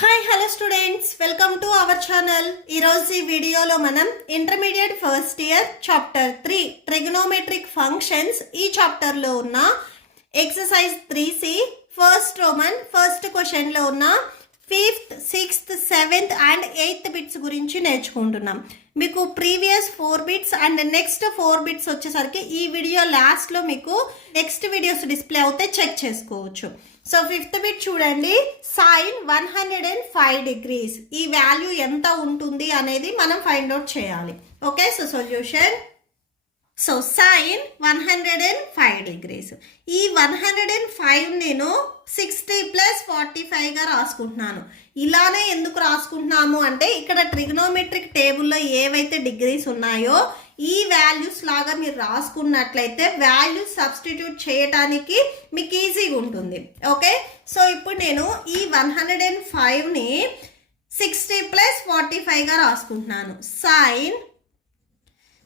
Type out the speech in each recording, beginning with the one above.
Hi hello students, welcome to our channel. ఈరోజు ఈ వీడియోలో మనం intermediate first year chapter 3 trigonometric functions ఈ చాప్టర్లో ఉన్న exercise 3C first Roman first క్వశ్చన్లో ఉన్న 5th, 6th, 7th and 8th bits గురించి నేర్చుకుంటున్నాం. మీకు previous 4 bits and next 4 bits వచ్చేసరికి ఈ వీడియో లాస్ట్లో మీకు నెక్స్ట్ వీడియోస్ డిస్ప్లే అవుతే చెక్ చేసుకోవచ్చు. సో 5th బిట్ చూడండి, సైన్ 105 degrees. ఈ వాల్యూ ఎంత ఉంటుంది అనేది మనం ఫైండ్ అవుట్ చేయాలి. Okay, so solution. So sine 105 degrees. ఈ 105 నేను 60 + 45గా రాసుకుంటున్నాను. ఇలానే ఎందుకు రాసుకుంటున్నాము అంటే ఇక్కడ ట్రిగనోమెట్రిక్ టేబుల్లో ఏవైతే డిగ్రీస్ ఉన్నాయో ఈ వాల్యూస్ లాగా మీరు రాసుకున్నట్లయితే వాల్యూస్ సబ్స్టిట్యూట్ చేయడానికి మీకు ఈజీగా ఉంటుంది. ఓకే, సో ఇప్పుడు నేను ఈ 105ని 60 + 45గా రాసుకుంటున్నాను. Sine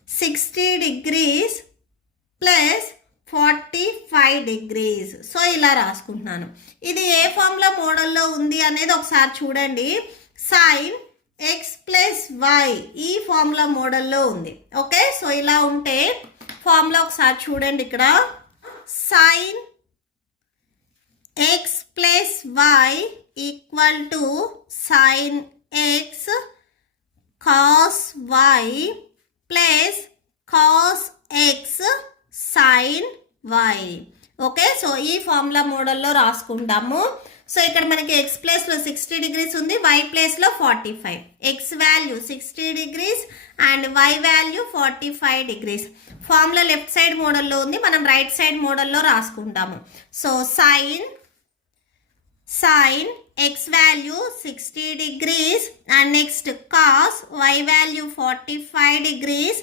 60 degrees + 45 degrees. సో ఇలా రాసుకుంటున్నాను. ఇది ఏ ఫార్ములా మోడల్లో ఉంది అనేది ఒకసారి చూడండి. సైన్ x + y ఈ ఫార్ములా మోడల్లో ఉంది. ఓకే, సో ఇలా ఉంటే ఫార్ములా ఒకసారి చూడండి. ఇక్కడ sine x + y = sine x cos y plus cos x sine y. Okay, so ఈ ఫార్ములా మోడల్లో రాసుకుంటాము. సో ఇక్కడ మనకి ఎక్స్ ప్లేస్లో 60 degrees ఉంది, వై ప్లేస్లో 45. X value 60 degrees and y value 45 degrees. Formula left side మోడల్లో ఉంది, మనం రైట్ సైడ్ మోడల్లో రాసుకుంటాము. So sine x value 60 degrees and next cos y value 45 degrees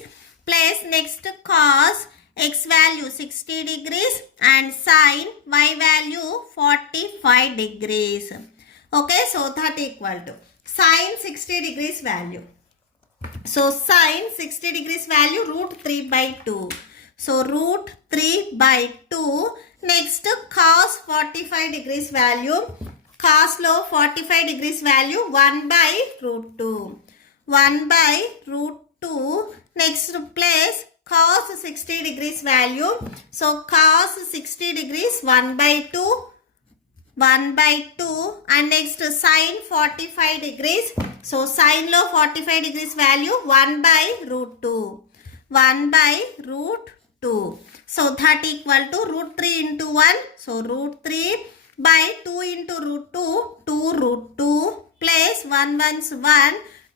plus next cos x value 60 degrees and sin y value 45 degrees. Okay, so that equal to sin 60 degrees value. So sin 60 degrees value √3/2. So √3/2. Next cos 45 degrees value. Cos లో 45 degrees value 1/√2. 1/√2. Next place cos 60 degrees value. So cos 60 degrees 1/2. 1/2 and next sin 45 degrees. So sin లో 45 degrees value 1/√2. 1/√2. So that equal to √3 into 1. So √3/2 into √2, 2√2 plus 1 ones 1,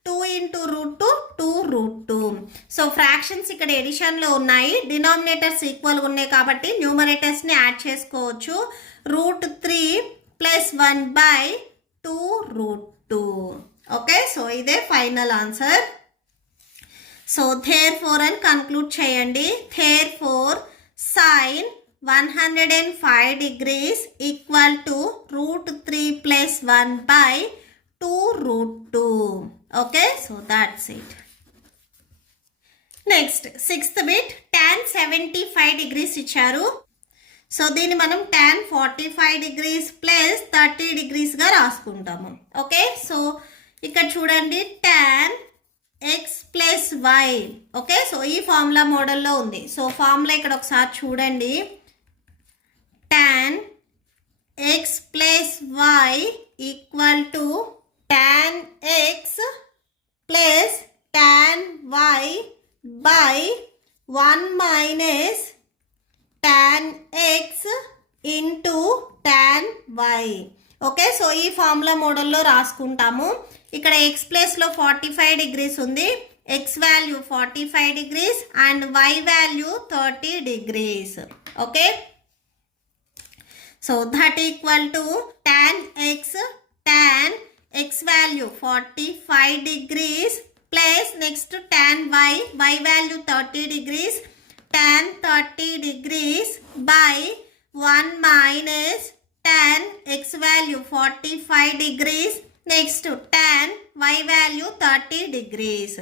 2 into √2, 2√2. So fractions ఇక్కడ ఎడిషన్లో ఉన్నాయి, denominators ఈక్వల్గా ఉన్నాయి కాబట్టి న్యూమరేటర్స్ని add చేసుకోవచ్చు. √3 + 1/2√2. Okay, so ఇదే final answer. So therefore అని conclude చేయండి. therefore sin 105 degrees = √3 + 1/2√2. Okay, so that's it. Next 6th bit, tan 75 degrees ఇచ్చారు. సో దీన్ని మనం tan 45 degrees + 30 degrees గా రాసుకుంటాము. ఓకే, సో ఇక్కడ చూడండి tan x + y. Okay, so ఈ ఫార్ములా మోడల్లో ఉంది. సో ఫార్ములా ఇక్కడ ఒకసారి చూడండి. tan x + y = tan x plus tan y by 1 minus tan x into tan y. Okay, so ఈ ఫార్ములా మోడల్లో రాసుకుంటాము. ఇక్కడ x ప్లేస్లో 45 degrees ఉంది, x value 45 degrees and y value 30 degrees. Okay, so that equal to tan x value 45 degrees plus next tan y value 30 degrees, tan 30 degrees by 1 minus tan x value 45 degrees, next tan y value 30 degrees.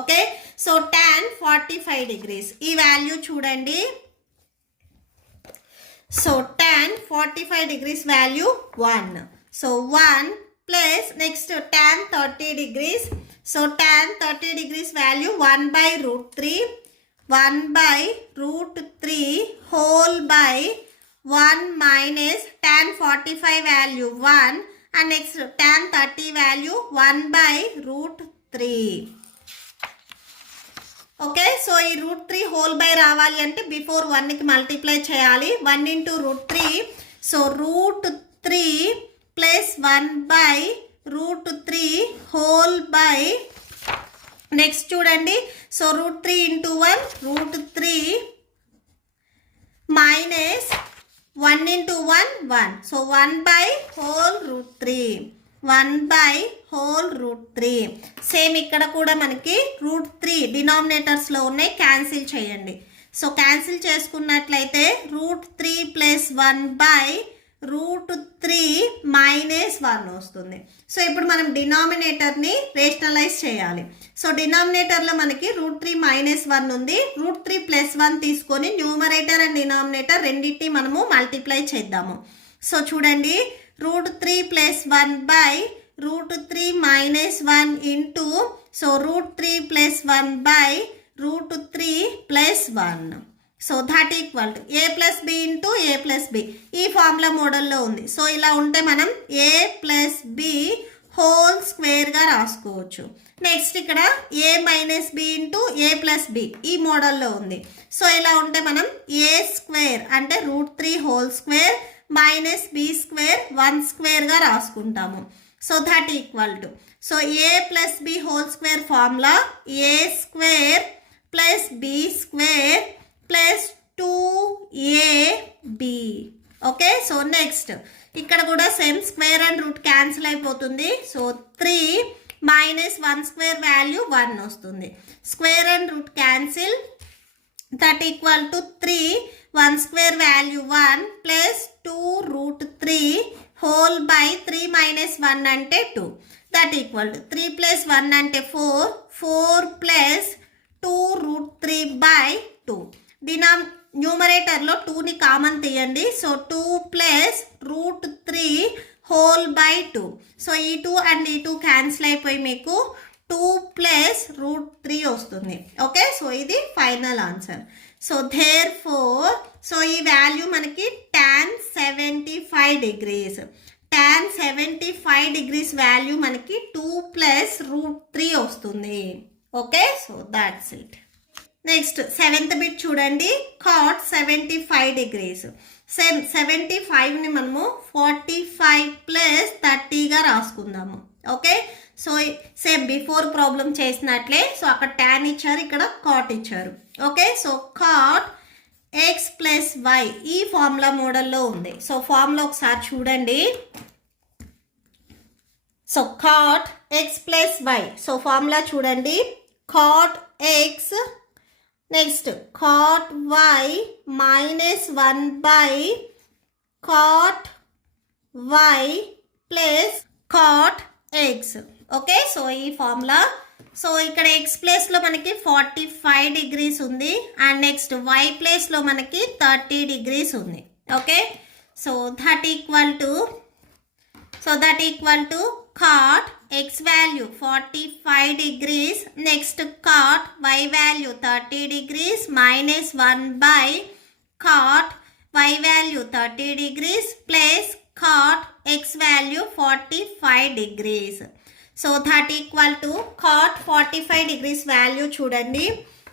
Okay, so tan 45 degrees ఈ value చూడండి. So tan 45 degrees value 1. So 1 plus next tan 30 degrees. So tan 30 degrees value 1/√3, 1/√3 whole by 1 minus tan 45 value 1 and next tan 30 value 1/√3. Okay, so ఈ √3 whole by రావాలి అంటే before 1కి multiply చేయాలి. 1 × √3, so √3 plus 1/√3 whole by next చూడండి. So √3 × 1 √3 minus 1 × 1 1. So 1/√3, 1/√3. Same ఇక్కడ కూడా మనకి √3 డినామినేటర్స్లో ఉన్నాయి, క్యాన్సిల్ చేయండి. సో క్యాన్సిల్ చేసుకున్నట్లయితే √3 ప్లస్ 1/√3 మైనస్ 1 వస్తుంది. సో ఇప్పుడు మనం డినామినేటర్ని రేషనలైజ్ చేయాలి. సో డినామినేటర్లో మనకి √3 మైనస్ 1 ఉంది. √3 ప్లస్ 1 తీసుకొని న్యూమరేటర్ అండ్ డినామినేటర్ రెండింటిని మనము మల్టిప్లై చేద్దాము. సో చూడండి, √3 plus 1/√3 minus 1 into so √3 plus 1/√3 plus 1. So that equal to a plus b into a plus b. ఈ ఫార్ములా మోడల్లో ఉంది. సో ఇలా ఉంటే మనం a ప్లస్ బి హోల్ స్క్వేర్గా రాసుకోవచ్చు. నెక్స్ట్ ఇక్కడ a minus b into a plus b ఈ మోడల్లో ఉంది. సో ఇలా ఉంటే మనం a స్క్వేర్ అంటే √3 whole square minus b square 1 స్క్వేర్గా రాసుకుంటాము. So that equal to so a plus b whole square formula a square plus b square plus 2ab. Okay, so next ఇక్కడ కూడా same square and root cancel అయిపోతుంది. So 3 minus 1 square value 1 వస్తుంది. Square and root cancel, that equal to 3 1 square value 1 plus 2√3 whole by 3 minus 1 అంటే 2. That equal to 3 plus 1 అంటే 4, 4 plus 2√3/2. న్యూమరేటర్లో 2ని common తీయండి. So 2 plus √3 whole by 2. So ఈ 2 and ఈ 2 cancel అయిపోయి మీకు 2 ప్లస్ √3 వస్తుంది. ఓకే, సో ఇది final answer. So therefore so ఈ వాల్యూ మనకి tan 75 degrees. tan 75 degrees వాల్యూ మనకి 2 ప్లస్ √3 వస్తుంది. Okay, so that's it. Next 7th bit చూడండి, cot 75 degrees. సేమ్ 75ని మనము 45 ప్లస్ 30గా రాసుకుందాము. Okay, so same before problem చేసినట్లే. సో అక్కడ tan ఇచ్చారు, ఇక్కడ cot ఇచ్చారు. Okay, so cot x plus y ఈ ఫార్ములా మోడల్లో ఉంది. సో ఫార్ములా ఒకసారి చూడండి. So cot x plus y. So formula చూడండి, cot x next cot y minus 1/cot y plus cot x. Okay, so ఈ ఫార్ములా. సో ఇక్కడ x ప్లేస్లో మనకి 45 degrees ఉంది అండ్ నెక్స్ట్ y ప్లేస్లో మనకి 30 degrees ఉంది. Okay, so that equal to cot x value 45 degrees, next cot y value 30 degrees minus 1/cot y value 30 degrees plus cot x value 45 degrees. So that equal to cot 45 degrees value చూడండి.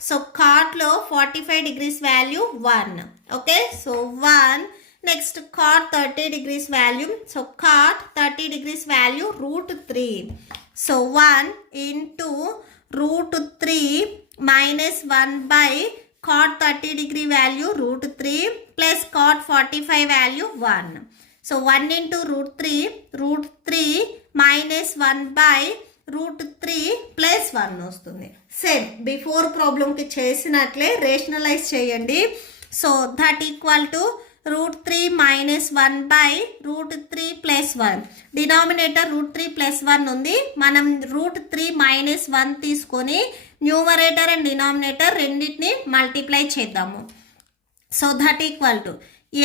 So cot లో 45 degrees value 1. Okay, so 1. Next cot 30 degrees value. So cot 30 degrees value √3. So 1 into √3 minus 1/cot 30 degree value √3 plus cot 45 value 1. So 1 into √3 minus 1/√3 plus 1 వస్తుంది. Same before ప్రాబ్లంకి చేసినట్లే rationalise చేయండి. So that equal to √3 minus 1/√3 plus 1. Denominator √3 plus 1 ఉంది. మనం √3 minus 1 తీసుకొని numerator and denominator రెండింటిని multiply చేద్దాము. So that equal to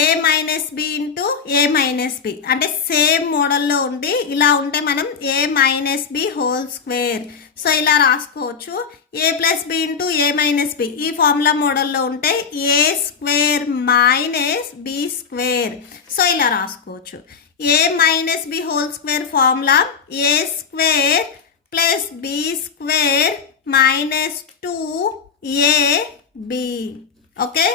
a minus b into a minus b అంటే సేమ్ మోడల్లో ఉండి ఇలా ఉంటే మనం a minus b whole square so ఇలా రాసుకోవచ్చు. A plus b into a minus b ఈ ఫార్ములా మోడల్లో ఉంటే a square minus b square so ఇలా రాసుకోవచ్చు. A minus b whole square formula a square plus b square minus 2ab. Okay,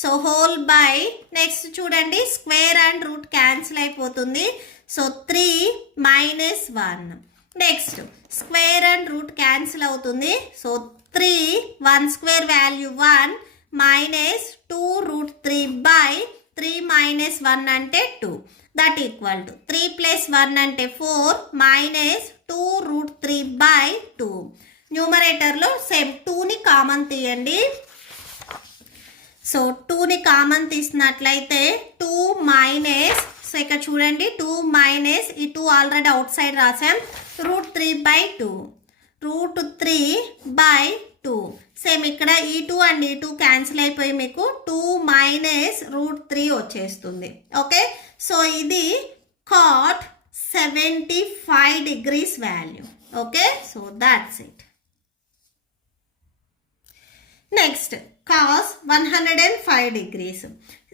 so whole by next చూడండి square and root cancel అయిపోతుంది. So 3 minus 1 next square and root cancel అవుతుంది. So 3 1 square value 1 minus 2 root 3 by 3 minus 1 అంటే 2 that equal to 3 plus 1 అంటే 4 minus 2 root 3 by 2. న్యూమరేటర్లో same 2ని common తీయండి. So 2ని common తీసినట్లయితే 2 minus so ఇక్కడ చూడండి 2 మైనస్ ఈ 2 ఆల్రెడీ అవుట్ సైడ్ రాసాం root 3 by 2 root 3 by 2. Same ఇక్కడ ఈ 2 అండ్ ఈ 2 క్యాన్సిల్ అయిపోయి మీకు 2 మైనస్ రూట్ 3 వచ్చేస్తుంది. ఓకే, సో ఇది cot 75 degrees value. Okay, so that's it. Next cos 105 degrees.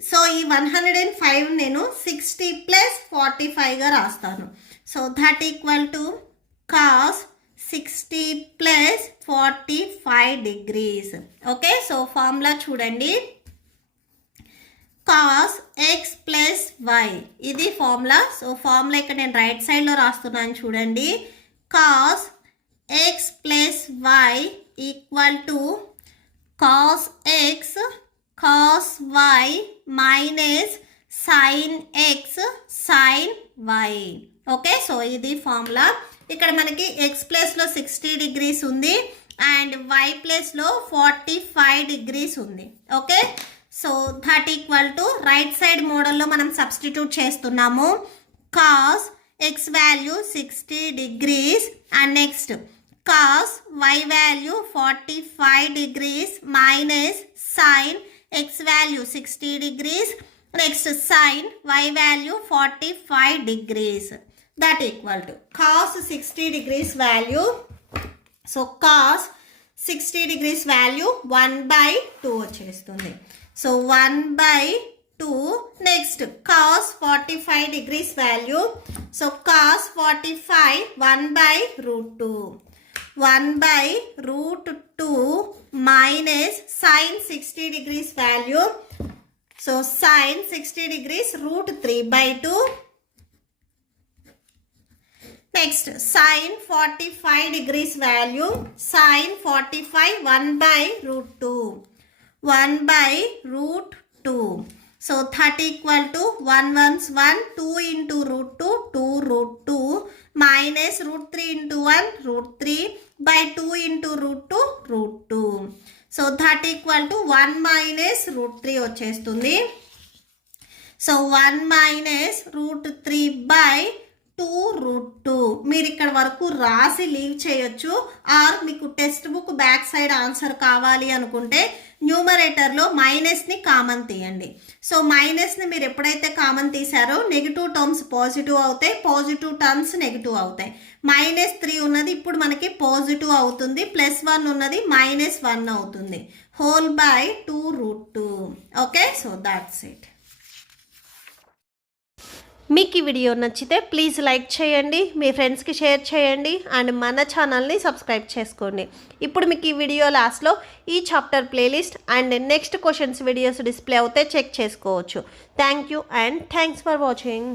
So ఈ 105 నేను 60 ప్లస్ 45గా రాస్తాను. So that equal to cos 60 plus 45 degrees. Okay, so formula చూడండి cos x ప్లస్ y ఇది formula. So formula ఇక్కడ నేను right సైడ్లో రాస్తున్నాను చూడండి. cos x plus y equal to cos x cos y minus sin x sin y. Okay, so ఇది formula. ఇక్కడ మనకి x ప్లస్లో 60 degrees ఉంది అండ్ y ప్లస్లో 45 degrees ఉంది. Okay, so that equal to right side మోడల్లో మనం సబ్స్టిట్యూట్ చేస్తున్నాము. cos x value 60 degrees and next cos y value 45 degrees minus sin x value 60 degrees next sin y value 45 degrees that equal to cos 60 degrees value. So cos 60 degrees value 1/2 వచ్చేస్తుంది. So 1/2 next cos 45 degrees value. So cos 45 1/√2 1/√2 minus sin 60 degrees value. So sin 60 degrees √3/2 next sin 45 degrees value. sin 45 1/√2 1/√2. So that equal to 1 1s 1 2 into √2 2√2 minus √3 into 1 √3 by 2 into √2 √2. So that equal to 1 minus √3 వచ్చేస్తుంది. So 1 minus √3 by 2√2. మీరు ఇక్కడ వరకు రాసి leave చేయొచ్చు. Are మీకు text book back side answer కావాలి అనుకుంటే న్యూమరేటర్లో మైనస్ని కామన్ తీయండి. సో మైనస్ని మీరు ఎప్పుడైతే కామన్ తీసారో నెగిటివ్ టర్మ్స్ పాజిటివ్ అవుతాయి, పాజిటివ్ టర్మ్స్ నెగిటివ్ అవుతాయి. -3 ఉన్నది ఇప్పుడు మనకి పాజిటివ్ అవుతుంది, +1 ఉన్నది -1 అవుతుంది. Whole by 2√2. Okay, so that's it. మీకు ఈ వీడియో నచ్చితే ప్లీజ్ లైక్ చేయండి, మీ ఫ్రెండ్స్కి షేర్ చేయండి అండ్ మన ఛానల్ని సబ్స్క్రైబ్ చేసుకోండి. ఇప్పుడు మీకు ఈ వీడియో లాస్ట్లో ఈ chapter playlist and next questions videos display అవుతే చెక్ చేసుకోవచ్చు. Thank you and thanks for watching.